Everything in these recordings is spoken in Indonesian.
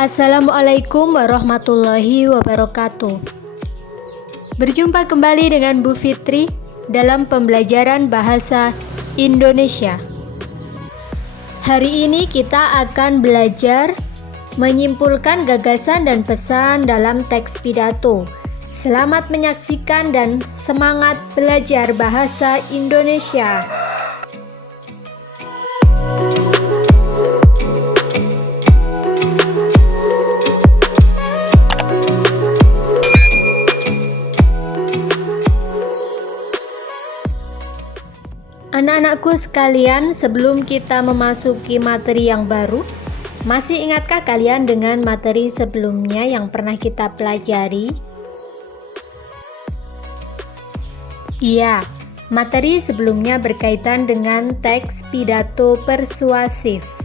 Assalamualaikum warahmatullahi wabarakatuh. Berjumpa kembali dengan Bu Fitri dalam pembelajaran bahasa Indonesia. Hari ini kita akan belajar menyimpulkan gagasan dan pesan dalam teks pidato. Selamat menyaksikan dan semangat belajar bahasa Indonesia. Anak-anakku sekalian, sebelum kita memasuki materi yang baru, masih ingatkah kalian dengan materi sebelumnya yang pernah kita pelajari? Iya, materi sebelumnya berkaitan dengan teks pidato persuasif.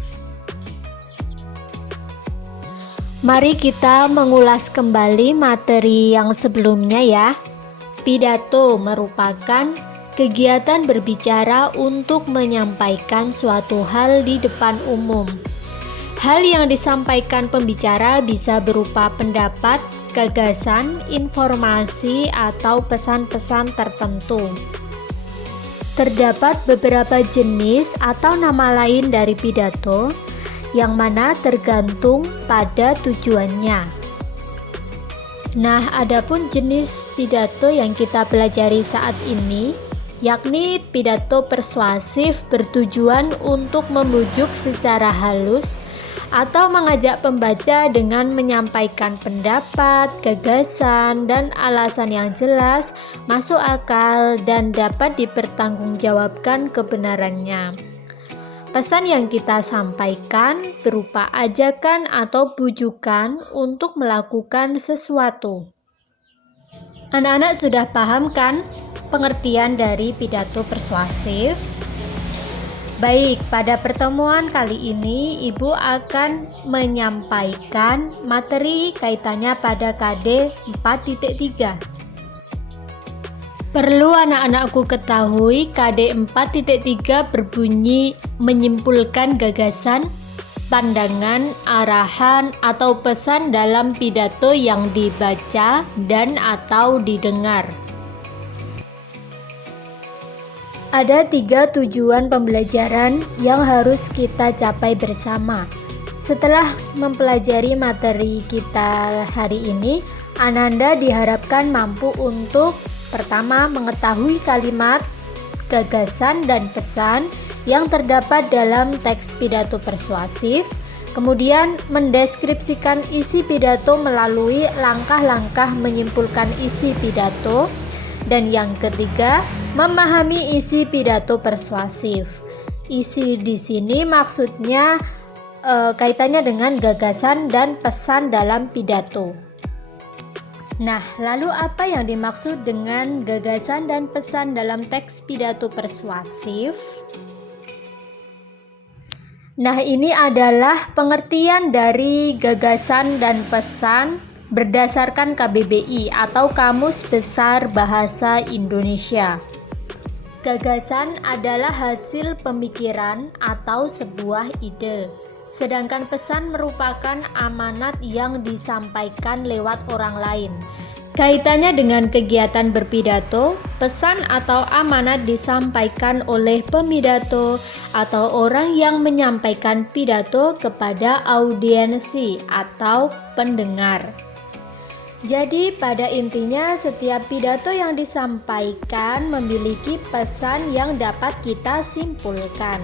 Mari kita mengulas kembali materi yang sebelumnya ya. Pidato merupakan kegiatan berbicara untuk menyampaikan suatu hal di depan umum. Hal yang disampaikan pembicara bisa berupa pendapat, gagasan, informasi, atau pesan-pesan tertentu. Terdapat beberapa jenis atau nama lain dari pidato, yang mana tergantung pada tujuannya. Nah, adapun jenis pidato yang kita pelajari saat ini, yakni pidato persuasif bertujuan untuk membujuk secara halus atau mengajak pembaca dengan menyampaikan pendapat, gagasan, dan alasan yang jelas, masuk akal, dan dapat dipertanggungjawabkan kebenarannya. Pesan yang kita sampaikan berupa ajakan atau bujukan untuk melakukan sesuatu. Anak-anak sudah paham kan pengertian dari pidato persuasif? Baik, pada pertemuan kali ini Ibu akan menyampaikan materi kaitannya pada KD 4.3. Perlu anak-anakku ketahui, KD 4.3 berbunyi menyimpulkan gagasan, pandangan, arahan, atau pesan dalam pidato yang dibaca dan atau didengar. Ada 3 tujuan pembelajaran yang harus kita capai bersama. Setelah mempelajari materi kita hari ini, Ananda diharapkan mampu untuk pertama, mengetahui kalimat, gagasan, dan pesan yang terdapat dalam teks pidato persuasif, kemudian mendeskripsikan isi pidato melalui langkah-langkah menyimpulkan isi pidato, dan yang ketiga, memahami isi pidato persuasif. Isi di sini maksudnya kaitannya dengan gagasan dan pesan dalam pidato. Nah, lalu apa yang dimaksud dengan gagasan dan pesan dalam teks pidato persuasif? Nah, ini adalah pengertian dari gagasan dan pesan berdasarkan KBBI atau Kamus Besar Bahasa Indonesia. Gagasan adalah hasil pemikiran atau sebuah ide, sedangkan pesan merupakan amanat yang disampaikan lewat orang lain. Kaitannya dengan kegiatan berpidato, pesan atau amanat disampaikan oleh pemidato atau orang yang menyampaikan pidato kepada audiensi atau pendengar. Jadi pada intinya setiap pidato yang disampaikan memiliki pesan yang dapat kita simpulkan.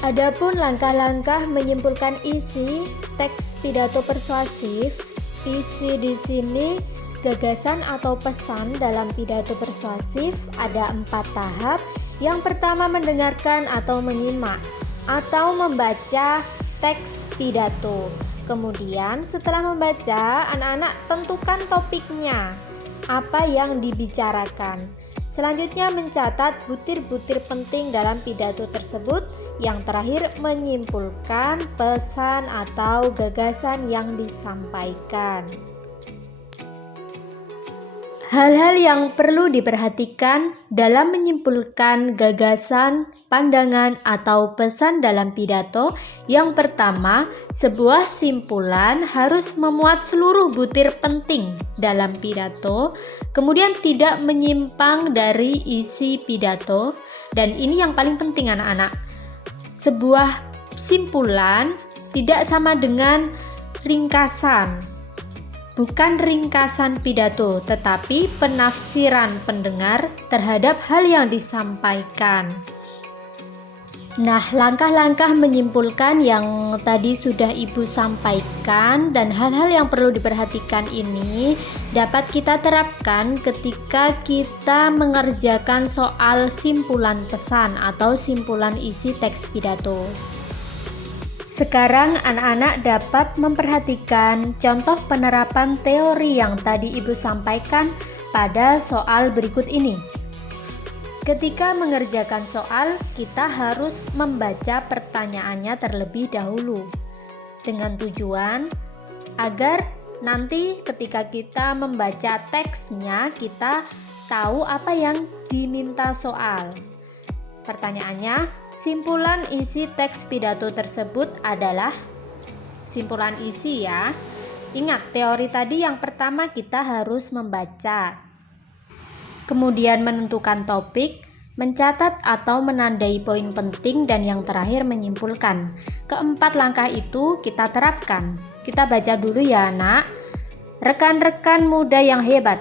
Adapun langkah-langkah menyimpulkan isi teks pidato persuasif, isi di sini gagasan atau pesan dalam pidato persuasif ada 4 tahap. Yang pertama, mendengarkan atau menyimak atau membaca teks pidato. Kemudian setelah membaca, anak-anak tentukan topiknya, apa yang dibicarakan. Selanjutnya mencatat butir-butir penting dalam pidato tersebut. Yang terakhir menyimpulkan pesan atau gagasan yang disampaikan. Hal-hal yang perlu diperhatikan dalam menyimpulkan gagasan, pandangan, atau pesan dalam pidato. Yang pertama, sebuah simpulan harus memuat seluruh butir penting dalam pidato, kemudian tidak menyimpang dari isi pidato. Dan ini yang paling penting anak-anak. Sebuah simpulan tidak sama dengan ringkasan. Bukan ringkasan pidato, tetapi penafsiran pendengar terhadap hal yang disampaikan. Nah, langkah-langkah menyimpulkan yang tadi sudah Ibu sampaikan dan hal-hal yang perlu diperhatikan ini dapat kita terapkan ketika kita mengerjakan soal simpulan pesan atau simpulan isi teks pidato. Sekarang anak-anak dapat memperhatikan contoh penerapan teori yang tadi Ibu sampaikan pada soal berikut ini. Ketika mengerjakan soal, kita harus membaca pertanyaannya terlebih dahulu dengan tujuan agar nanti ketika kita membaca teksnya, kita tahu apa yang diminta soal. Pertanyaannya, simpulan isi teks pidato tersebut adalah simpulan isi ya. Ingat teori tadi, yang pertama kita harus membaca. Kemudian menentukan topik, mencatat atau menandai poin penting, dan yang terakhir menyimpulkan. Keempat langkah itu kita terapkan. Kita baca dulu ya anak. Rekan-rekan muda yang hebat,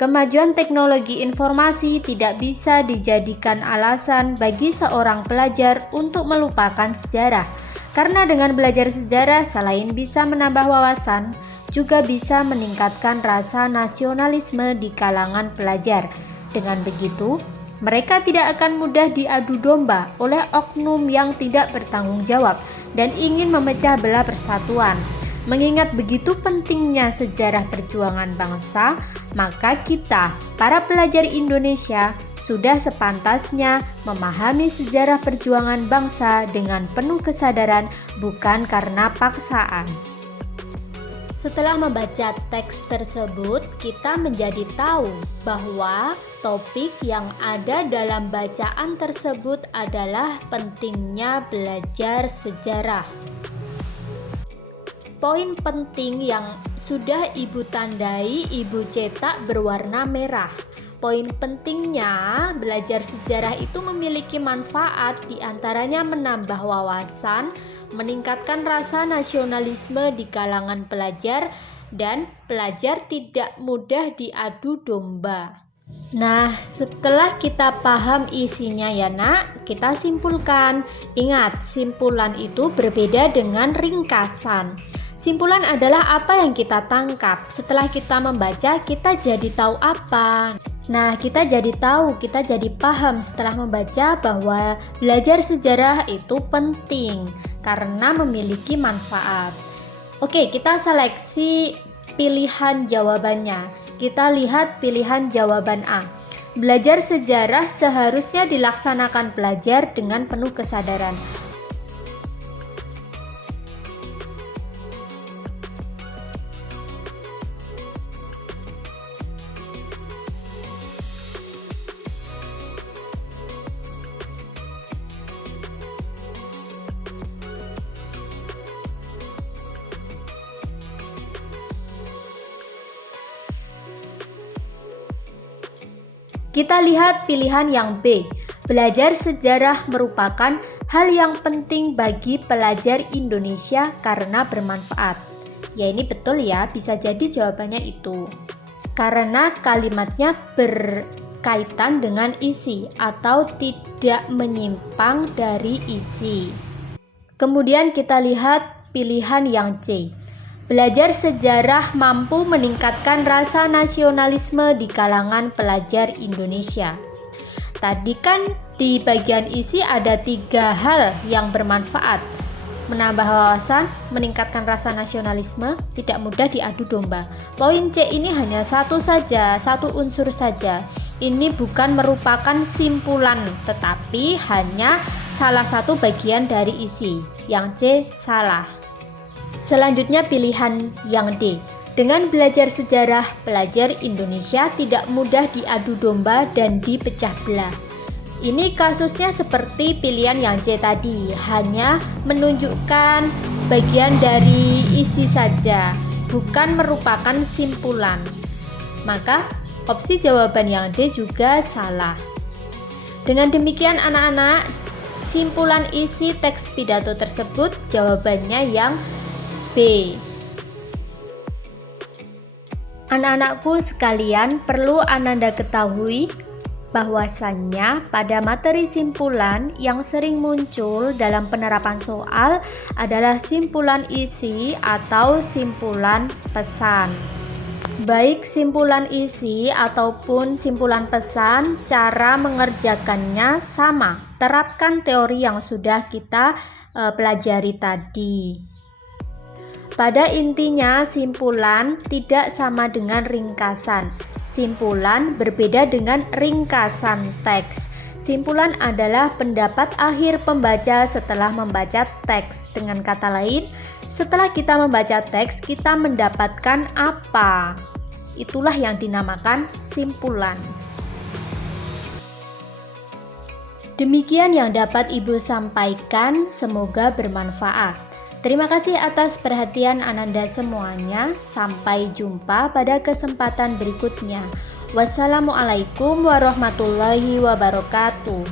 kemajuan teknologi informasi tidak bisa dijadikan alasan bagi seorang pelajar untuk melupakan sejarah. Karena dengan belajar sejarah selain bisa menambah wawasan, juga bisa meningkatkan rasa nasionalisme di kalangan pelajar. Dengan begitu, mereka tidak akan mudah diadu domba oleh oknum yang tidak bertanggung jawab dan ingin memecah belah persatuan. Mengingat begitu pentingnya sejarah perjuangan bangsa, maka kita, para pelajar Indonesia, sudah sepantasnya memahami sejarah perjuangan bangsa dengan penuh kesadaran, bukan karena paksaan. Setelah membaca teks tersebut, kita menjadi tahu bahwa topik yang ada dalam bacaan tersebut adalah pentingnya belajar sejarah. Poin penting yang sudah Ibu tandai, Ibu cetak berwarna merah. Poin pentingnya belajar sejarah itu memiliki manfaat, diantaranya menambah wawasan, meningkatkan rasa nasionalisme di kalangan pelajar, dan pelajar tidak mudah diadu domba. Nah, setelah kita paham isinya ya nak, kita simpulkan. Ingat, simpulan itu berbeda dengan ringkasan. Simpulan adalah apa yang kita tangkap. Setelah kita membaca, kita jadi tahu apa. Nah, kita jadi tahu, kita jadi paham setelah membaca bahwa belajar sejarah itu penting karena memiliki manfaat. Oke, kita seleksi pilihan jawabannya. Kita lihat pilihan jawaban A. Belajar sejarah seharusnya dilaksanakan pelajar dengan penuh kesadaran. Kita lihat pilihan yang B. Belajar sejarah merupakan hal yang penting bagi pelajar Indonesia karena bermanfaat. Ya, ini betul ya, bisa jadi jawabannya itu. Karena kalimatnya berkaitan dengan isi atau tidak menyimpang dari isi. Kemudian kita lihat pilihan yang C. Belajar sejarah mampu meningkatkan rasa nasionalisme di kalangan pelajar Indonesia. Tadi kan di bagian isi ada 3 hal yang bermanfaat. Menambah wawasan, meningkatkan rasa nasionalisme, tidak mudah diadu domba. Poin C ini hanya satu saja, satu unsur saja. Ini bukan merupakan simpulan, tetapi hanya salah satu bagian dari isi. Yang C salah. Selanjutnya pilihan yang D. Dengan belajar sejarah, pelajar Indonesia tidak mudah diadu domba dan dipecah belah. Ini kasusnya seperti pilihan yang C tadi, hanya menunjukkan bagian dari isi saja, bukan merupakan simpulan. Maka opsi jawaban yang D juga salah. Dengan demikian anak-anak, simpulan isi teks pidato tersebut jawabannya yang B. Anak-anakku sekalian, perlu Ananda ketahui bahwasannya pada materi simpulan yang sering muncul dalam penerapan soal adalah simpulan isi atau simpulan pesan. Baik simpulan isi ataupun simpulan pesan, cara mengerjakannya sama. Terapkan teori yang sudah kita pelajari tadi. Pada intinya, simpulan tidak sama dengan ringkasan. Simpulan berbeda dengan ringkasan teks. Simpulan adalah pendapat akhir pembaca setelah membaca teks. Dengan kata lain, setelah kita membaca teks, kita mendapatkan apa? Itulah yang dinamakan simpulan. Demikian yang dapat Ibu sampaikan, semoga bermanfaat. Terima kasih atas perhatian Ananda semuanya. Sampai jumpa pada kesempatan berikutnya. Wassalamualaikum warahmatullahi wabarakatuh.